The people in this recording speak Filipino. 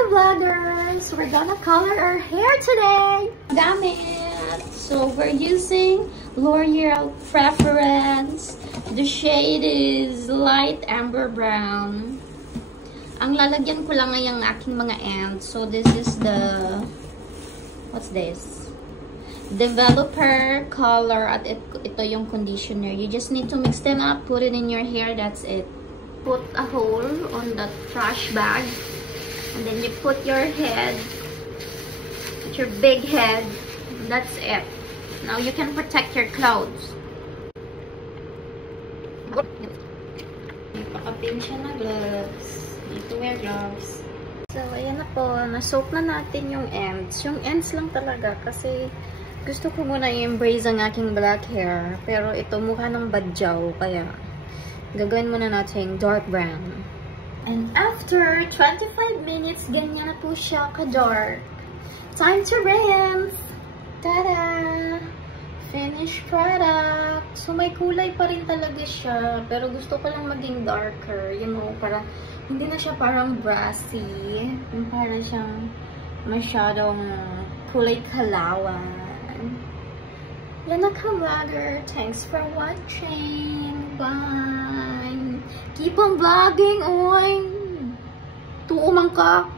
ka-vloggers! We're gonna color our hair today! Gamit! So we're using L'Oreal Preference. The shade is light amber brown. Ang lalagyan ko lang ngayong aking mga ends. So this is the... What's this? Developer color at ito yung conditioner. You just need to mix them up, put it in your hair, that's it. Put a hole on the trash bag. And then you put your head, put your big head, that's it. Now you can protect your clothes. Ipakapin siya na gloves. Need to wear gloves. So, ayan na po. Na-soak na natin yung ends. Yung ends lang talaga kasi gusto ko muna i-embrace ang aking black hair. Pero ito mukha ng badyaw. Kaya gagawin muna natin dark brown. And after 25 minutes, ganyan na po siya ka-dark. Time to rinse! Tada! Finished product! So, may kulay pa rin talaga siya. Pero gusto ko lang maging darker. You know, para hindi na siya parang brassy. Para siyang masyadong kulay kalawan. Yan na ka-vlogger. Thanks for watching. Bye! Keep on vlogging, oy! Tuumang ka!